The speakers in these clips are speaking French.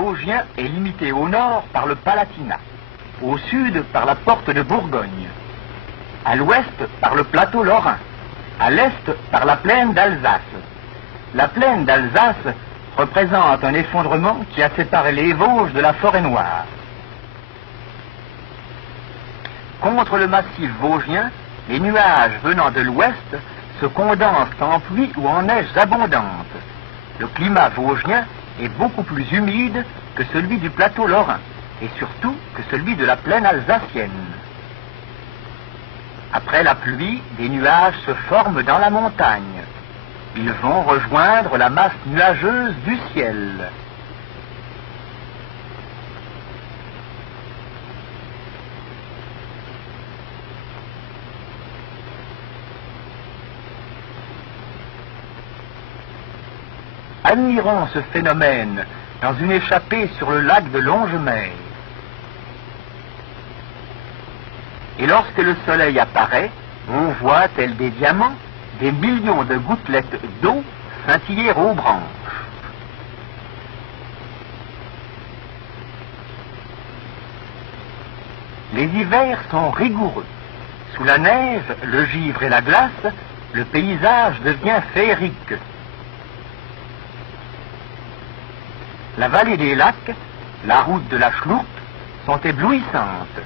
vosgien est limité au nord par le Palatinat, au sud par la porte de Bourgogne, à l'ouest par le plateau lorrain, à l'est par la plaine d'Alsace. La plaine d'Alsace représente un effondrement qui a séparé les Vosges de la forêt noire. Contre le massif vosgien, les nuages venant de l'ouest se condensent en pluie ou en neiges abondantes. Le climat vosgien est beaucoup plus humide que celui du plateau lorrain, et surtout que celui de la plaine alsacienne. Après la pluie, des nuages se forment dans la montagne. Ils vont rejoindre la masse nuageuse du ciel. Admirons ce phénomène dans une échappée sur le lac de Longemer. Et lorsque le soleil apparaît, on voit, tels des diamants, des millions de gouttelettes d'eau scintiller aux branches. Les hivers sont rigoureux. Sous la neige, le givre et la glace, le paysage devient féerique. La vallée des lacs, la route de la Schlucht, sont éblouissantes.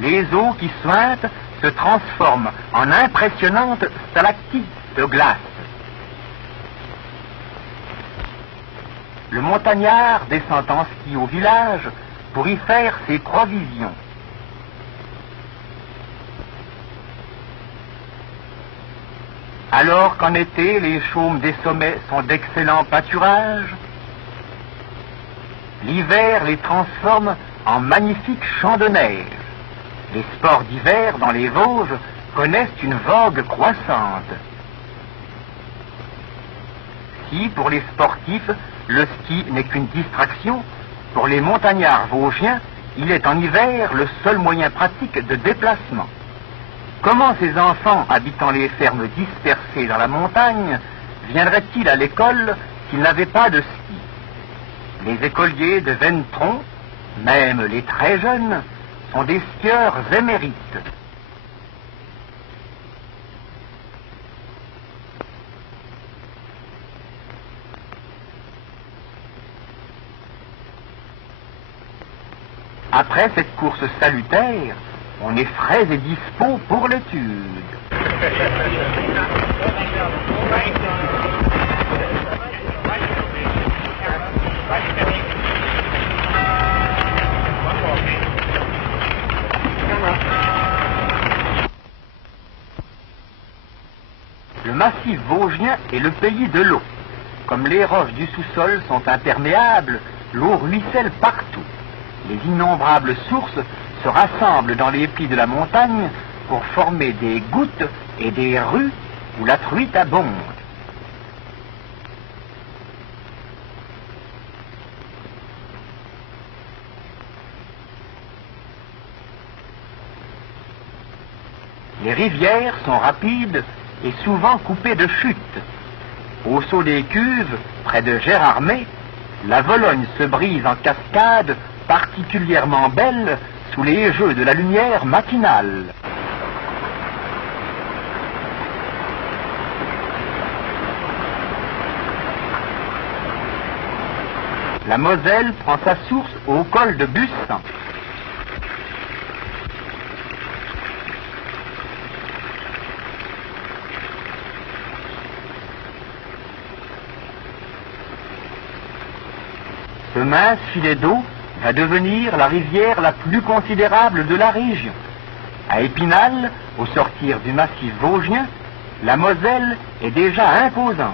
Les eaux qui suintent se transforment en impressionnantes stalactites de glace. Le montagnard descend en ski au village pour y faire ses provisions. Alors qu'en été, les chaumes des sommets sont d'excellents pâturages, l'hiver les transforme en magnifiques champs de neige. Les sports d'hiver dans les Vosges connaissent une vogue croissante. Si, pour les sportifs, le ski n'est qu'une distraction, pour les montagnards vosgiens, il est en hiver le seul moyen pratique de déplacement. Comment ces enfants habitant les fermes dispersées dans la montagne viendraient-ils à l'école s'ils n'avaient pas de ski? Les écoliers de Ventron, même les très jeunes, sont des skieurs émérites. Après cette course salutaire, on est frais et dispos pour l'étude. Le massif vosgien est le pays de l'eau. Comme les roches du sous-sol sont imperméables, l'eau ruisselle partout. Les innombrables sources se rassemblent dans les plis de la montagne pour former des gouttes et des rues où la truite abonde. Les rivières sont rapides et souvent coupées de chutes. Au saut des Cuves, près de Gérardmer, la Vologne se brise en cascades particulièrement belles sous les jeux de la lumière matinale. La Moselle prend sa source au col de Bussan. Ce mince filet d'eau va devenir la rivière la plus considérable de la région. À Épinal, au sortir du massif vosgien, la Moselle est déjà imposante.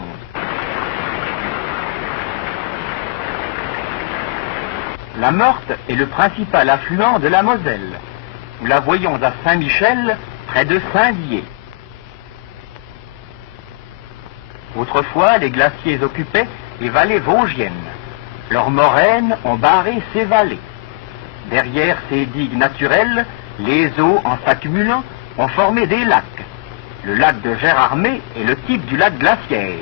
La Meurthe est le principal affluent de la Moselle. Nous la voyons à Saint-Michel, près de Saint-Dié. Autrefois, les glaciers occupaient les vallées vosgiennes. Leurs moraines ont barré ces vallées. Derrière ces digues naturelles, les eaux, en s'accumulant, ont formé des lacs. Le lac de Gérardmer est le type du lac glaciaire.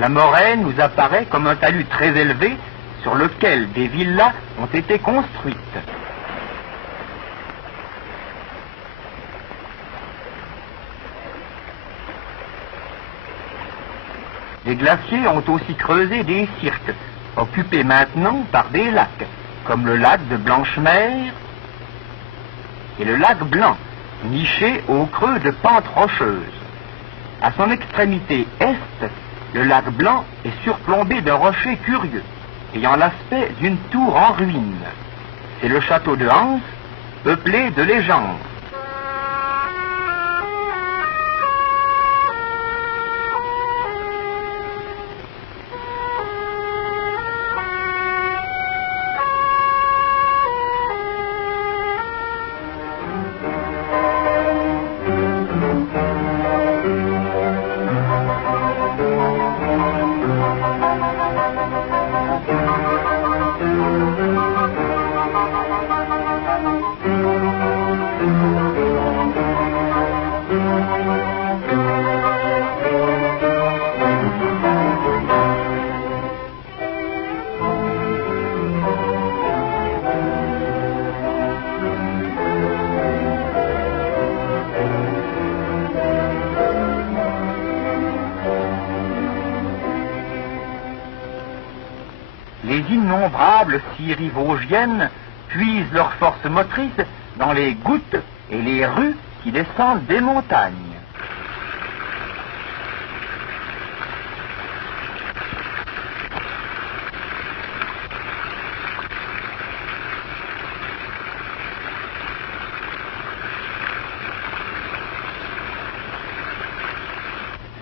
La moraine nous apparaît comme un talus très élevé sur lequel des villas ont été construites. Les glaciers ont aussi creusé des cirques, occupés maintenant par des lacs, comme le lac de Blanche-Mer et le lac Blanc, niché au creux de pentes rocheuses. À son extrémité est, le lac Blanc est surplombé de rochers curieux, ayant l'aspect d'une tour en ruine. C'est le château de Hans, peuplé de légendes. Les innombrables scieries vosgiennes puisent leur force motrice dans les gouttes et les rues qui descendent des montagnes.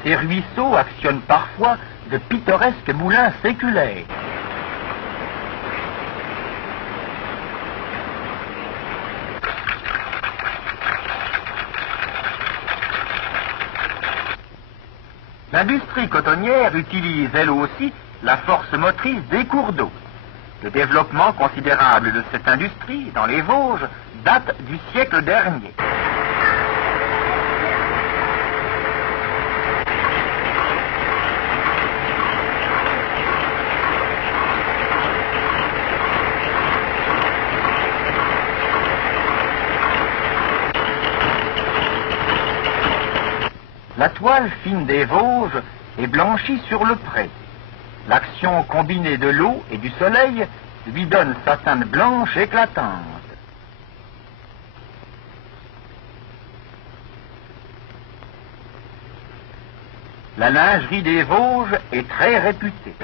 Ces ruisseaux actionnent parfois de pittoresques moulins séculaires. L'industrie cotonnière utilise elle aussi la force motrice des cours d'eau. Le développement considérable de cette industrie dans les Vosges date du siècle dernier. La toile fine des Vosges est blanchie sur le pré. L'action combinée de l'eau et du soleil lui donne sa teinte blanche éclatante. La lingerie des Vosges est très réputée.